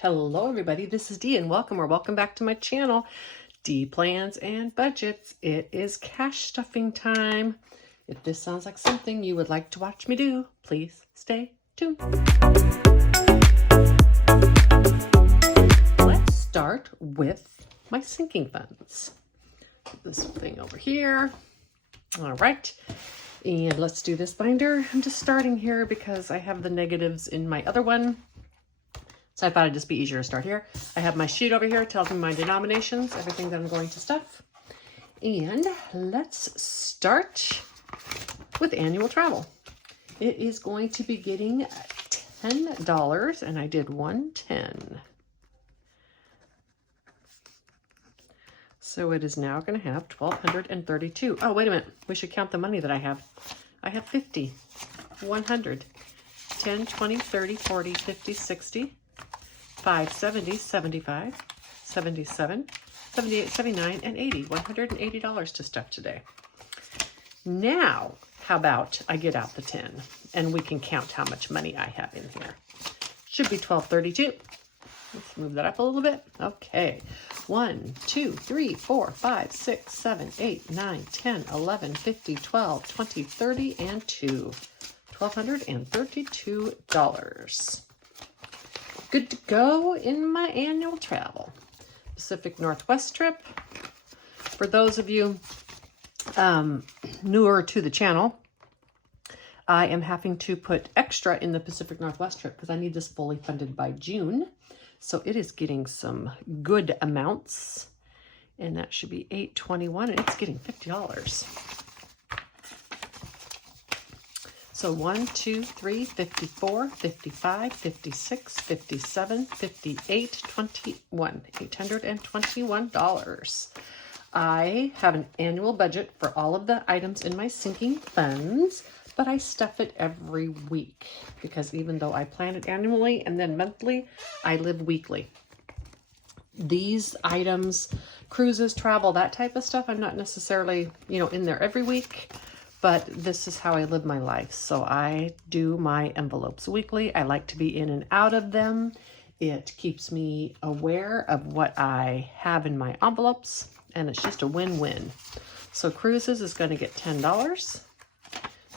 Hello everybody, this is Dee and welcome back to my channel, Dee Plans and Budgets. It is cash stuffing time. If this sounds like something you would like to watch me do, please stay tuned. Let's start with my sinking funds. Put this thing over here. All right, and let's do this binder. I'm just starting here because I have the negatives in my other one. So I thought it'd just be easier to start here. I have my sheet over here, tells me my denominations, everything that I'm going to stuff. And let's start with annual travel. It is going to be getting $10, and I did $110. So it is now going to have $1,232. Oh, wait a minute. We should count the money that I have. I have 50, 100, 10, 20, 30, 40, 50, 60. 5, 70, 75, 77, 78, 79, and 80. $180 to stuff today. Now, how about I get out the 10 and we can count how much money I have in here. Should be $1,232. Let's move that up a little bit. Okay. 1, 2, 3, 4, 5, 6, 7, 8, 9, 10, 11, 50, 12, 20, 30, and 2. $1,232. Good to go in my annual travel. Pacific Northwest trip. For those of you newer to the channel, I am having to put extra in the Pacific Northwest trip because I need this fully funded by June. So it is getting some good amounts. And that should be $821, and it's getting $50. So 1, 2, 3, 54, 55, 56, 57, 58, 21, $821. I have an annual budget for all of the items in my sinking funds, but I stuff it every week because even though I plan it annually and then monthly, I live weekly. These items, cruises, travel, that type of stuff, I'm not necessarily, in there every week. But this is how I live my life. So I do my envelopes weekly. I like to be in and out of them. It keeps me aware of what I have in my envelopes, and it's just a win-win. So cruises is going to get $10.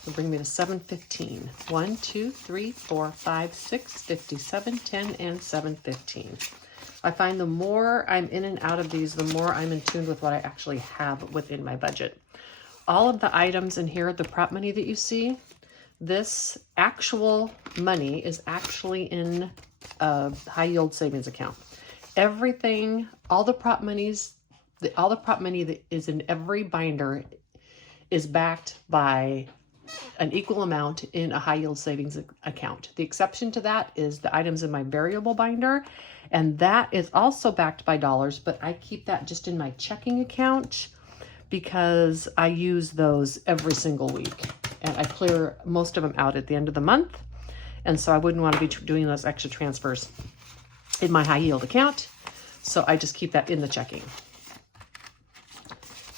It'll bring me to $715. 1, 2, 3, 4, 5, 6, 57, 10, and $715. I find the more I'm in and out of these, the more I'm in tune with what I actually have within my budget. All of the items in here, the prop money that you see, this actual money is actually in a high yield savings account. Everything, all the prop money that is in every binder is backed by an equal amount in a high yield savings account. The exception to that is the items in my variable binder, and that is also backed by dollars, but I keep that just in my checking account because I use those every single week and I clear most of them out at the end of the month. And so I wouldn't want to be doing those extra transfers in my high yield account. So I just keep that in the checking.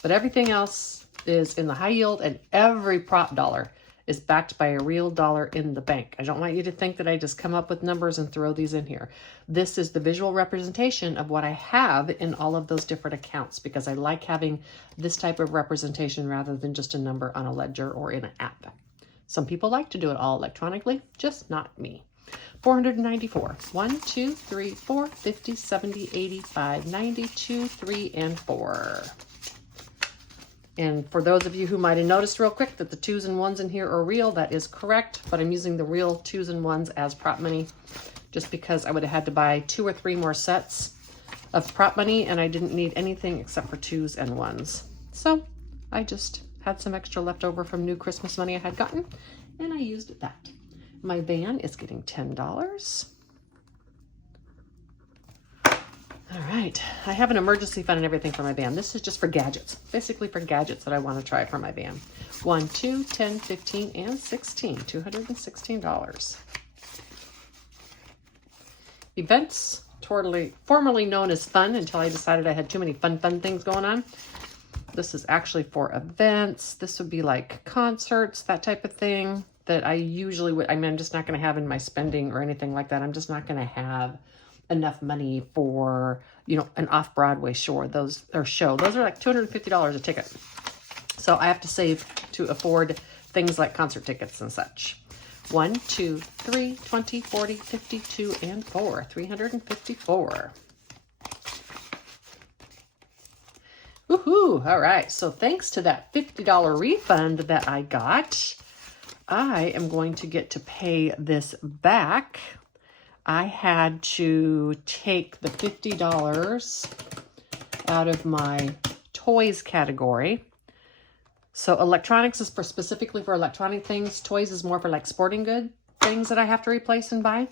But everything else is in the high yield, and every prop dollar is backed by a real dollar in the bank. I don't want you to think that I just come up with numbers and throw these in here. This is the visual representation of what I have in all of those different accounts because I like having this type of representation rather than just a number on a ledger or in an app. Some people like to do it all electronically, just not me. 494. 1, 2, 3, 4, 50, 70, 85, 92, 3, and 4. And for those of you who might have noticed real quick that the 2s and 1s in here are real, that is correct, but I'm using the real 2s and 1s as prop money just because I would have had to buy 2 or 3 more sets of prop money, and I didn't need anything except for 2s and 1s. So I just had some extra left over from new Christmas money I had gotten, and I used that. My van is getting $10. All right, I have an emergency fund and everything for my van. This is just for gadgets, basically for gadgets that I want to try for my van. 1, 2, 10, 15, and 16, $216. Events, formerly known as fun until I decided I had too many fun things going on. This is actually for events. This would be like concerts, that type of thing that I usually would, I'm just not going to have in my spending or anything like that. I'm just not going to have enough money for, you know, an off-Broadway show. Those are like $250 a ticket. So I have to save to afford things like concert tickets and such. 1, 2, 3, 20, 40, 52, and 4. 354. Woohoo! All right. So thanks to that $50 refund that I got, I am going to get to pay this back. I had to take the $50 out of my toys category. So electronics is specifically for electronic things. Toys is more for like sporting good things that I have to replace and buy.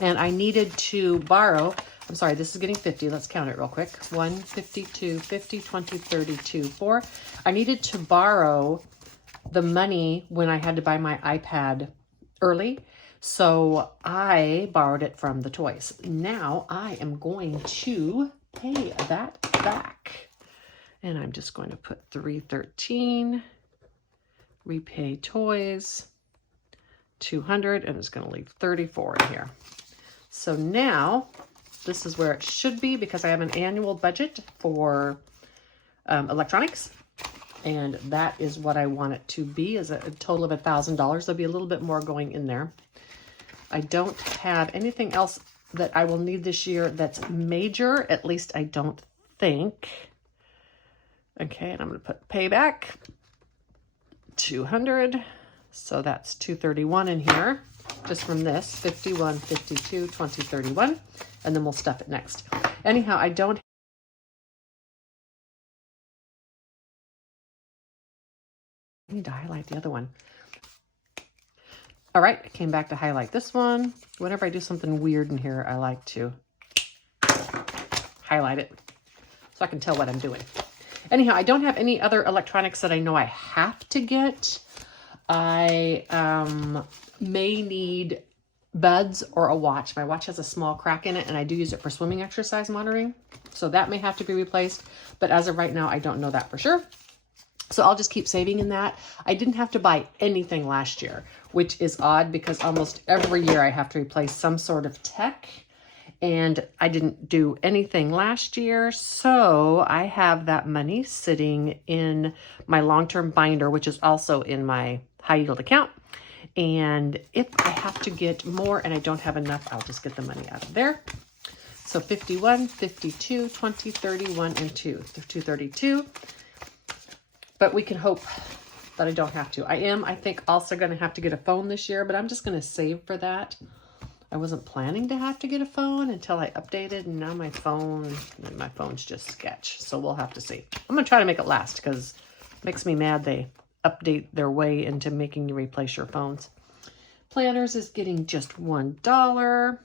And I needed to borrow, I'm sorry, this is getting 50. Let's count it real quick. 1, 52, 50, 20, 32, 4. I needed to borrow the money when I had to buy my iPad early. So I borrowed it from the toys. Now I am going to pay that back. And I'm just going to put 313, repay toys, 200, and it's going to leave 34 in here. So now this is where it should be because I have an annual budget for electronics. And that is what I want it to be, is a total of $1,000. There'll be a little bit more going in there. I don't have anything else that I will need this year that's major, at least I don't think. Okay, and I'm going to put payback, 200. So that's 231 in here, just from this, 51, 52, 20, 31. And then we'll stuff it next. Anyhow, I need to highlight the other one. All right, I came back to highlight this one. Whenever I do something weird in here, I like to highlight it so I can tell what I'm doing. Anyhow, I don't have any other electronics that I know I have to get. I may need buds or a watch. My watch has a small crack in it, and I do use it for swimming exercise monitoring. So that may have to be replaced. But as of right now, I don't know that for sure. So I'll just keep saving in that. I didn't have to buy anything last year, which is odd because almost every year I have to replace some sort of tech. And I didn't do anything last year, so I have that money sitting in my long-term binder, which is also in my high-yield account. And if I have to get more and I don't have enough, I'll just get the money out of there. So 51, 52, 20, 31, and 232. But we can hope that I don't have to. I think, also going to have to get a phone this year, but I'm just going to save for that. I wasn't planning to have to get a phone until I updated, and now my phone's just sketch. So we'll have to see. I'm going to try to make it last because it makes me mad they update their way into making you replace your phones. Planners is getting just $1.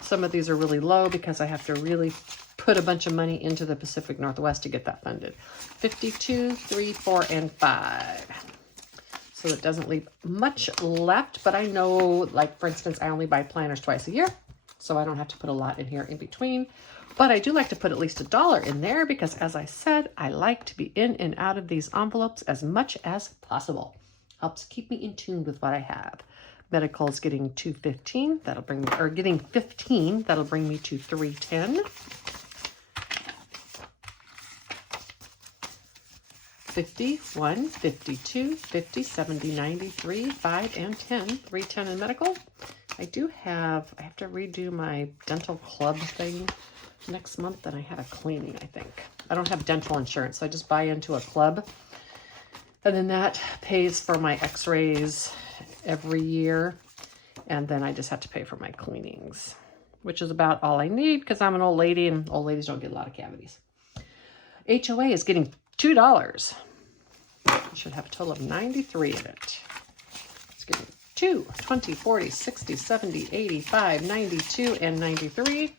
Some of these are really low because I have to really put a bunch of money into the Pacific Northwest to get that funded. 52, 3, 4, and 5. So it doesn't leave much left, but I know, like, for instance, I only buy planners twice a year, so I don't have to put a lot in here in between. But I do like to put at least $1 in there because, as I said, I like to be in and out of these envelopes as much as possible. Helps keep me in tune with what I have. Medical is getting 215. That'll bring me, or getting 15. That'll bring me to 310. 50, 1, 52, 50, 70, 93, 5, and 10. 310 in medical. I have to redo my dental club thing next month, and I had a cleaning, I think. I don't have dental insurance, so I just buy into a club. And then that pays for my x-rays every year. And then I just have to pay for my cleanings, which is about all I need because I'm an old lady, and old ladies don't get a lot of cavities. HOA is getting $2. I should have a total of 93 in it. It's getting 2, 20, 40, 60, 70, 85, 92, and 93.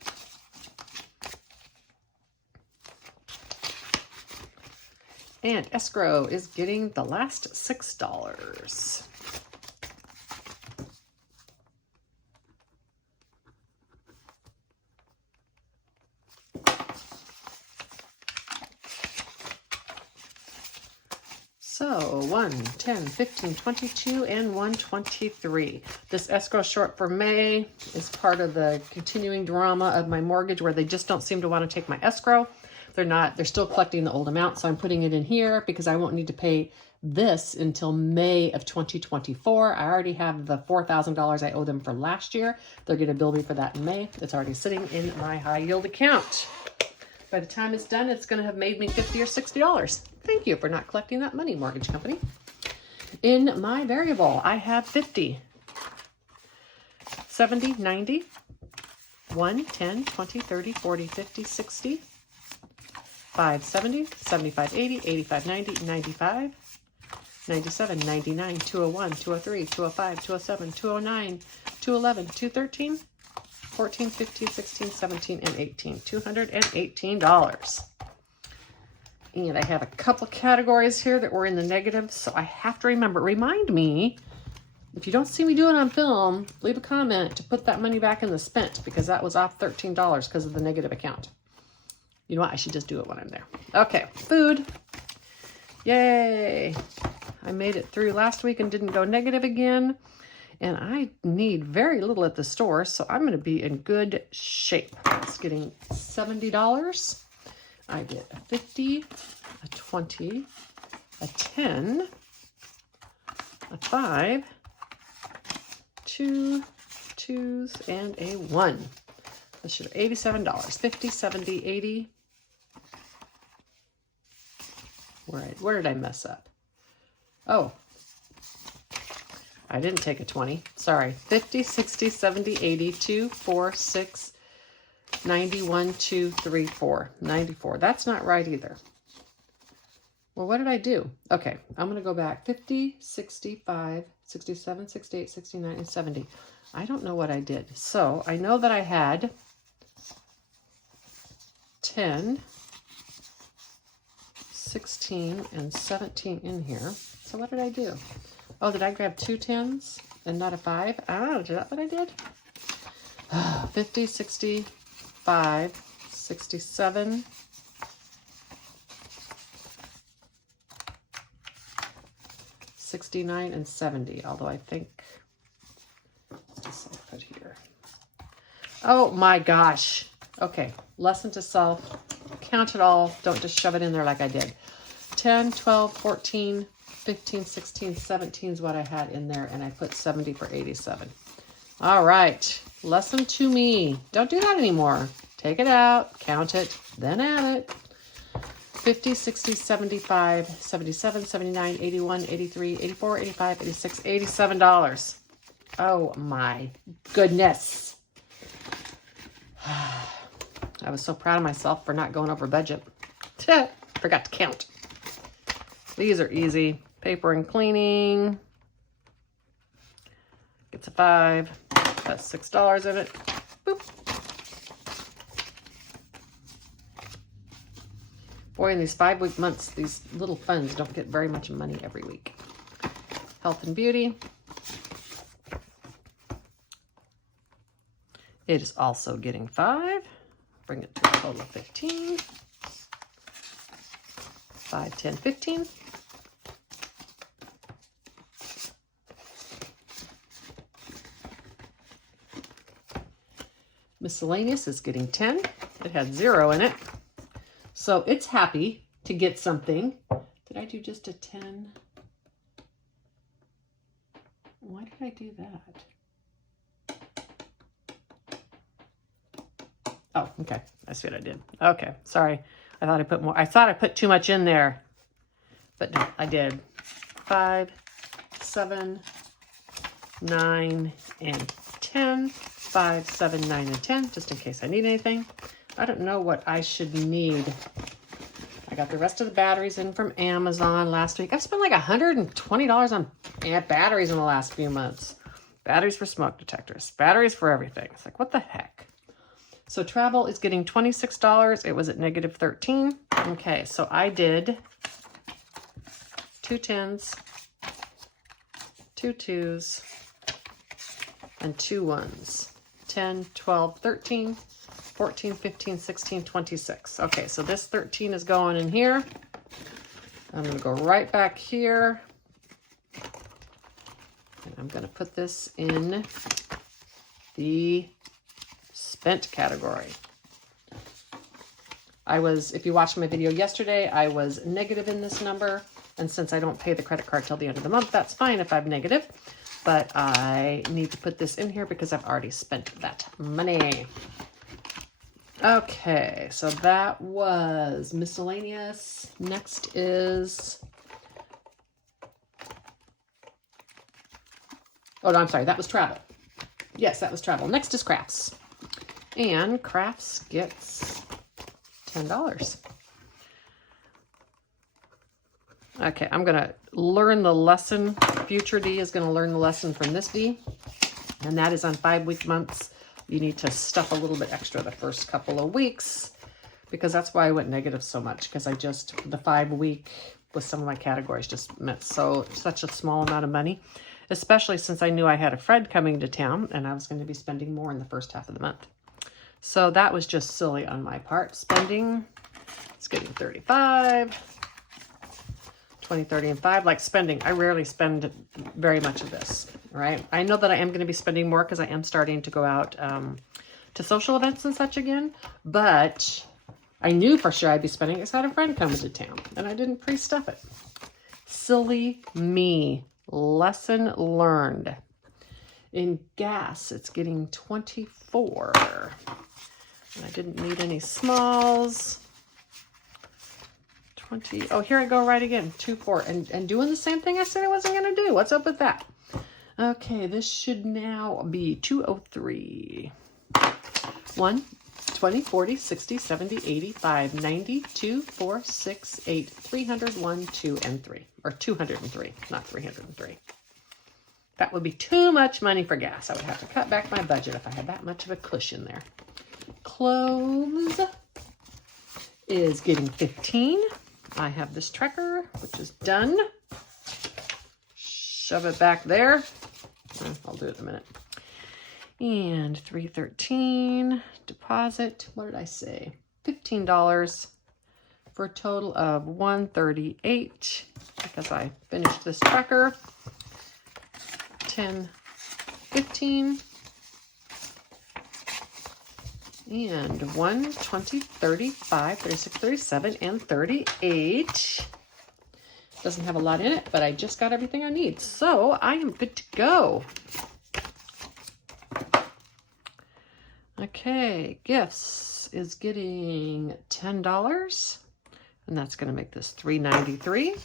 And escrow is getting the last $6. So 1, 10, 15, 22, and 123. This escrow short for May is part of the continuing drama of my mortgage where they just don't seem to want to take my escrow. They're still collecting the old amount, so I'm putting it in here because I won't need to pay this until May of 2024. I already have the $4,000 I owe them for last year. They're going to bill me for that in May. It's already sitting in my high yield account. By the time it's done, it's going to have made me $50 or $60. Thank you for not collecting that money, mortgage company. In my variable, I have 50, 70, 90, 1, 10, 20, 30, 40, 50, 60, 5, 70, 75, 80, 85, 90, 95, 97, 99, 201, 203, 205, 207, 209, 211, 213, 14, 15, 16, 17, and 18. $218. And I have a couple categories here that were in the negative, so I have to remind me, if you don't see me do it on film, leave a comment to put that money back in the spent, because that was off $13 because of the negative account. You know what? I should just do it when I'm there. Okay, food. Yay. I made it through last week and didn't go negative again. And I need very little at the store, so I'm going to be in good shape. It's getting $70. I get a 50, a 20, a 10, a 5, 2 twos, and a 1. That should have $87. 50, 70, 80. Where did I mess up? Oh, I didn't take a 20. Sorry. 50, 60, 70, 80, 2, 4, 6, 91, 2, 3, 4. 94. That's not right either. Well, what did I do? Okay, I'm going to go back. 50, 65, 67, 68, 69, and 70. I don't know what I did. So I know that I had 10, 16, and 17 in here. So what did I do? Oh, did I grab 2 10s and not a 5? Oh, is that what I did? 50, 65, 67, 69, and 70. Although I think, what's this I put here? Oh my gosh. Okay, lesson to self. Count it all. Don't just shove it in there like I did. 10, 12, 14, 15, 16, 17 is what I had in there, and I put 70 for 87. All right, lesson to me. Don't do that anymore. Take it out, count it, then add it. 50, 60, 75, 77, 79, 81, 83, 84, 85, 86, $87. Oh my goodness. I was so proud of myself for not going over budget. Forgot to count. These are easy. Paper and cleaning. Gets a 5. That's $6 in it. Boop. Boy, in these 5-week months, these little funds don't get very much money every week. Health and beauty. It is also getting 5. Bring it to a total of 15. 5, 10, 15. Miscellaneous is getting 10. It had 0 in it. So it's happy to get something. Did I do just a 10? Why did I do that? Oh, okay. I see what I did. Okay, sorry. I thought I put more. I thought I put too much in there. But no, I did. 5, 7, 9, and 10. 5, 7, 9, and 10, just in case I need anything. I don't know what I should need. I got the rest of the batteries in from Amazon last week. I've spent like $120 on batteries in the last few months. Batteries for smoke detectors. Batteries for everything. It's like, what the heck? So travel is getting $26. It was at negative 13. Okay, so I did 2 10s, 2 2s, and 2 1s. 10, 12, 13, 14, 15, 16, 26. Okay, so this 13 is going in here. I'm going to go right back here. And I'm going to put this in the spent category. If you watched my video yesterday, I was negative in this number. And since I don't pay the credit card till the end of the month, that's fine if I'm negative. But I need to put this in here because I've already spent that money. Okay, so that was miscellaneous. Next is... Oh, no, I'm sorry. That was travel. Yes, that was travel. Next is crafts. And crafts gets $10. Okay, I'm going to learn the lesson. Future D is going to learn the lesson from this D. And that is on 5-week months. You need to stuff a little bit extra the first couple of weeks. Because that's why I went negative so much. Because the 5-week with some of my categories just meant such a small amount of money. Especially since I knew I had a friend coming to town. And I was going to be spending more in the first half of the month. So that was just silly on my part. Spending, it's getting 35, 20, 30, and 5. Like spending, I rarely spend very much of this, right? I know that I am going to be spending more because I am starting to go out to social events and such again. But I knew for sure I'd be spending because I had a friend coming to town. And I didn't pre-stuff it. Silly me. Lesson learned. In gas, it's getting 24. And I didn't need any smalls. 20. Oh, here I go right again. 2, 4. And doing the same thing I said I wasn't going to do. What's up with that? Okay, this should now be 203. 1, 20, 40, 60, 70, 85, 90, 2, 4, 6, 8, 300, 1, 2, and 3. Or 203, not 303. That would be too much money for gas. I would have to cut back my budget if I had that much of a cushion there. Clothes is getting 15. I have this tracker, which is done. Shove it back there. I'll do it in a minute. And 313 deposit. What did I say? $15 for a total of $138 because I finished this tracker. 10, 15, and 1, 20, 35, 36, 37, and 38. Doesn't have a lot in it, but I just got everything I need. So I am good to go. Okay, gifts is getting $10, and that's going to make this $393.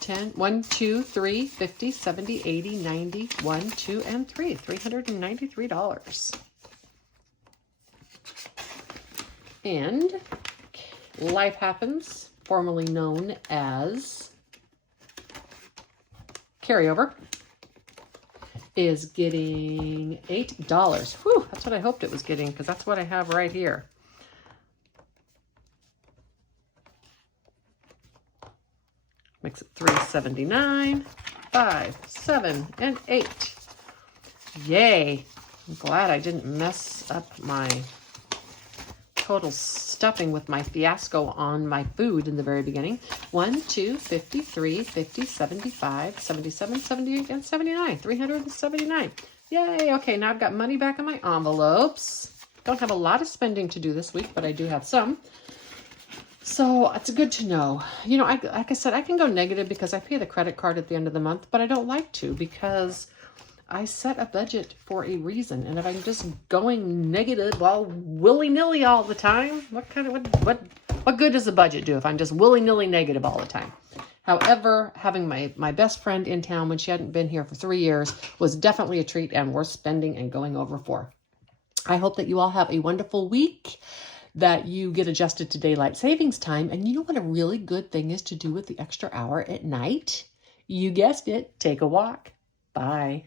10, 1, 2, 3, 50, 70, 80, 90, 1, 2, and 3. $393. And Life Happens, formerly known as Carryover, is getting $8. Whew, that's what I hoped it was getting because that's what I have right here. Makes it $379, 5, 7, and 8. Yay. I'm glad I didn't mess up my total stuffing with my fiasco on my food in the very beginning. 1, 2, 53, 50, 75, 77, 78, and 79. 379. Yay. Okay, now I've got money back in my envelopes. Don't have a lot of spending to do this week, but I do have some. So it's good to know. You know, like I said, I can go negative because I pay the credit card at the end of the month, but I don't like to because I set a budget for a reason. And if I'm just going negative, well, willy-nilly all the time, what good does the budget do if I'm just willy-nilly negative all the time? However, having my best friend in town when she hadn't been here for 3 years was definitely a treat and worth spending and going over for. I hope that you all have a wonderful week, that you get adjusted to daylight savings time. And you know what a really good thing is to do with the extra hour at night? You guessed it, take a walk. Bye.